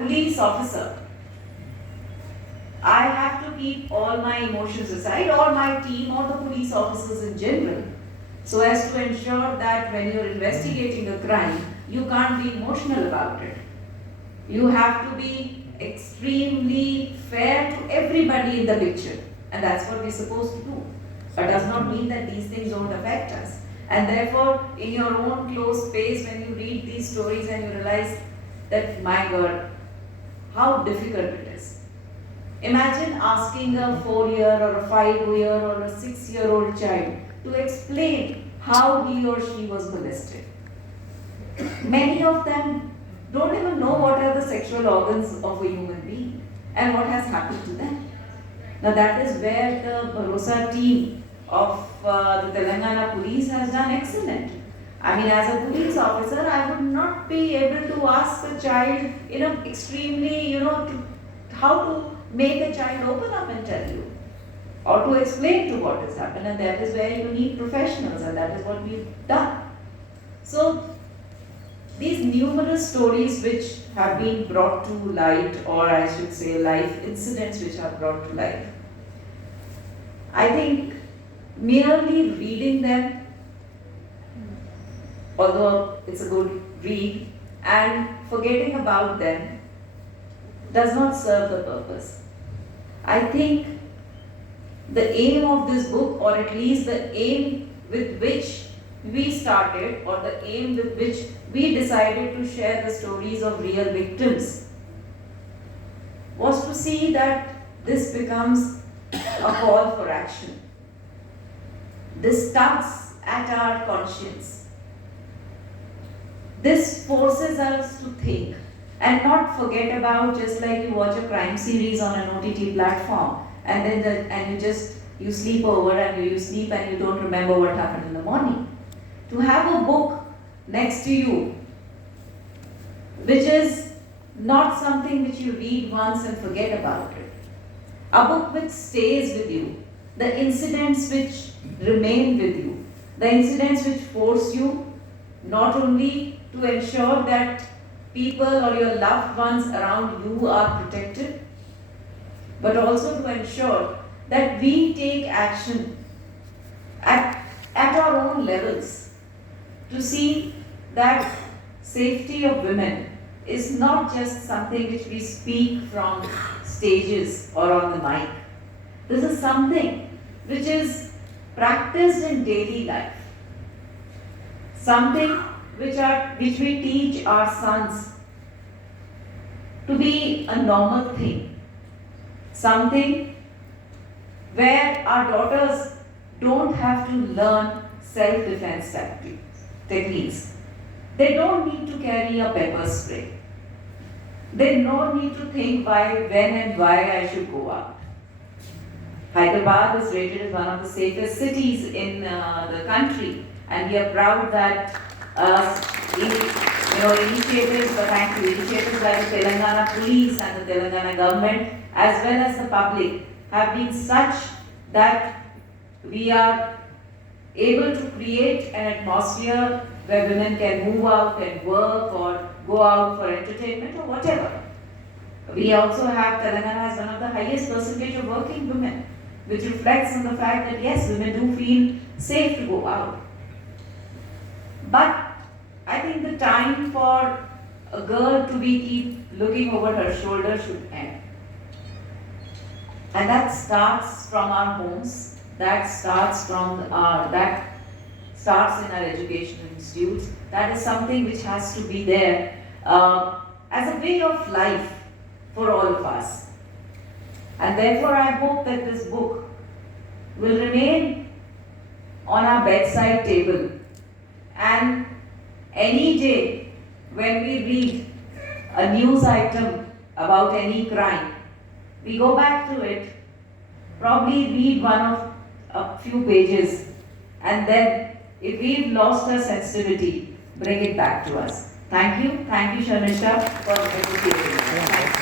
police officer, I have to keep all my emotions aside, or my team, or the police officers in general, so as to ensure that when you're investigating a crime, you can't be emotional about it. You have to be extremely fair to everybody in the picture, and that's what we're supposed to do. But does not mean that these things don't affect us. And therefore, in your own close space, when you read these stories and you realize that, my God, how difficult it is. Imagine asking a 4-year or a 5-year or a 6-year-old child to explain how he or she was molested. Many of them don't even know what are the sexual organs of a human being and what has happened to them. Now that is where the Bharosa team of the Telangana police has done excellent. I mean, as a police officer, I would not be able to ask a child, extremely, how to make a child open up and tell you, or to explain to what has happened, and that is where you need professionals, and that is what we've done. So, these numerous stories which have been brought to light, or I should say life incidents which are brought to life, I think merely reading them, although it's a good read, and forgetting about them does not serve the purpose. I think the aim of this book, or at least the aim with which we started, or the aim with which we decided to share the stories of real victims, was to see that this becomes a call for action. This tugs at our conscience. This forces us to think and not forget about, just like you watch a crime series on an OTT platform and then you sleep over and you sleep and you don't remember what happened in the morning. To have a book next to you which is not something which you read once and forget about it. A book which stays with you. The incidents which remain with you. The incidents which force you not only to ensure that people or your loved ones around you are protected, but also to ensure that we take action at our own levels to see that safety of women is not just something which we speak from stages or on the mic. This is something which is practiced in daily life. Something which we teach our sons to be a normal thing. Something where our daughters don't have to learn self-defense techniques. They don't need to carry a pepper spray. They don't need to think when and why I should go out. Hyderabad is rated as one of the safest cities in the country, and we are proud that initiatives, thanks to initiatives like the Telangana police and the Telangana government, as well as the public, have been such that we are able to create an atmosphere where women can move out and work or go out for entertainment or whatever. We also have, Telangana has one of the highest percentage of working women, which reflects on the fact that yes, women do feel safe to go out. But I think the time for a girl to keep looking over her shoulder should end. And that starts from our homes, that starts in our educational institutes. That is something which has to be there as a way of life for all of us. And therefore I hope that this book will remain on our bedside table, and any day when we read a news item about any crime, we go back to it, probably read a few pages, and then if we've lost our sensitivity, bring it back to us. Thank you, Sharmishtha, for associating.